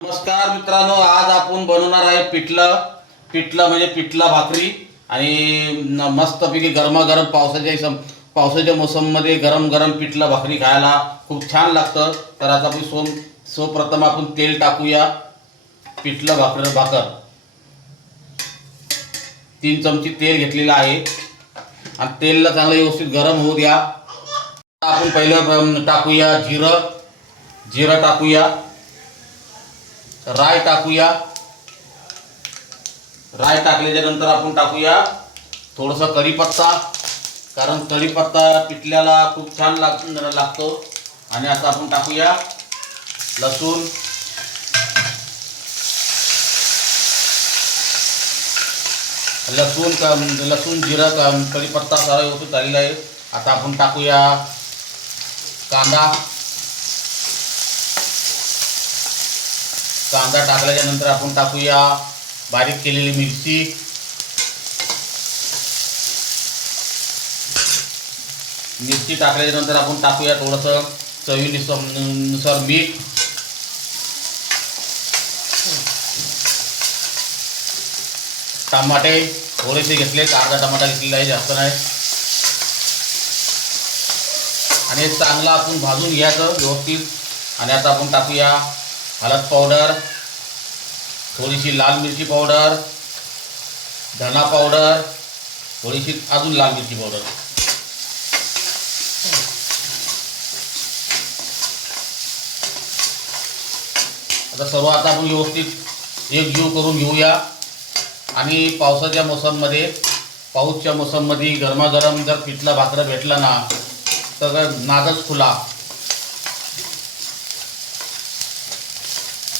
नमस्कार मित्रांनो, आज आपण बनवणार आहे पिठलं म्हणजे पिठला भाकरी आणि मस्तपैकी गरमागरम पावसाच्या मोसममध्ये गरम गरम पिठला भाकरी खायला खूप छान लागतं. तर आता आपण सर्वप्रथम आपण तेल टाकूया. पिठलं भाकर 3 चमचे तेल घेतलेलं आहे आणि तेलला चांगलं व्यवस्थित गरम होऊ द्या. आपण पहिलं टाकूया जिरं टाकूया, राई टाकूया. राई टाकल्याच्या नंतर आपण टाकूया थोडासा कढीपत्ता, कारण कढीपत्ता पिठल्याला खूप छान लागतो. आणि आता आपण टाकूया लसूण, जिरं, कढीपत्ता सारा व्यवस्थित झालेला आहे. आता आपण टाकूया कांदा टाकल्याच्या नंतर आपण टाकूया बारीक केलेली मिरची टाकल्याच्या नंतर आपण टाकूया थोडंसं चवीनुसार मीठ. टमाटे थोडेसे घेतले, अर्धा टमाटा घेतलेला आहे, जास्त नाही. आणि चांगलं आपण भाजून घ्यायचं व्यवस्थित. आणि आता आपण टाकूया हळद पावडर, थोडीशी लाल मिरची पावडर, धना पावडर, थोडीशी अजून लाल मिरची पावडर. आता सर्व आता आपण व्यवस्थित एकजीव करून घेऊया. आणि पावसाच्या मोसममध्ये गरमागरम जर पिठला भाकरं भेटला ना तर नादच खुला.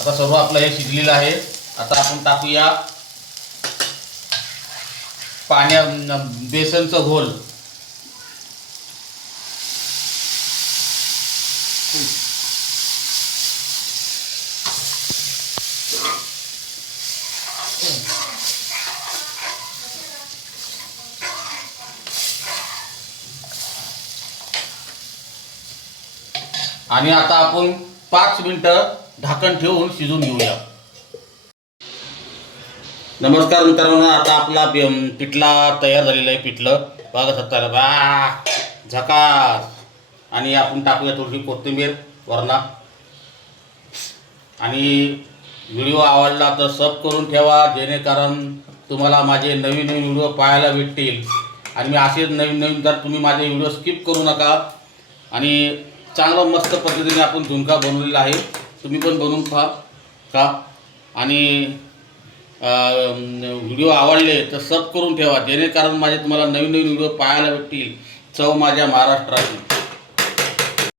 आता सर्व आपलं हे शिजलेलं आहे. आता आपण टाकूया बेसनचं घोल. आणि आता आपण 5 मिनिटं झाकण ठेवून शिजून घेऊया. नमस्कार मित्रांनो, आता आपला पिठला तयार झालेला आहे. पिठलं बघा सत्ताला झकास. आणि आपण टाकूया थोडीशी कोथिंबीर वरना. आणि व्हिडिओ आवडला तर सब करून ठेवा, जेणेकरून तुम्हाला माझे नवीन व्हिडिओ पाहायला भेटतील. आणि मी असेच नवीन जर तुम्ही माझे व्हिडिओ स्किप करू नका. आणि चांगलं मस्त पद्धतीने आपण झुणका बनवलेला आहे, तुम्ही पण बनवून खा. आणि व्हिडिओ आवडले तर सब करून ठेवा, जेणेकरून माझे तुम्हाला नवीन व्हिडिओ पाहायला भेटतील. चव माझ्या महाराष्ट्राची.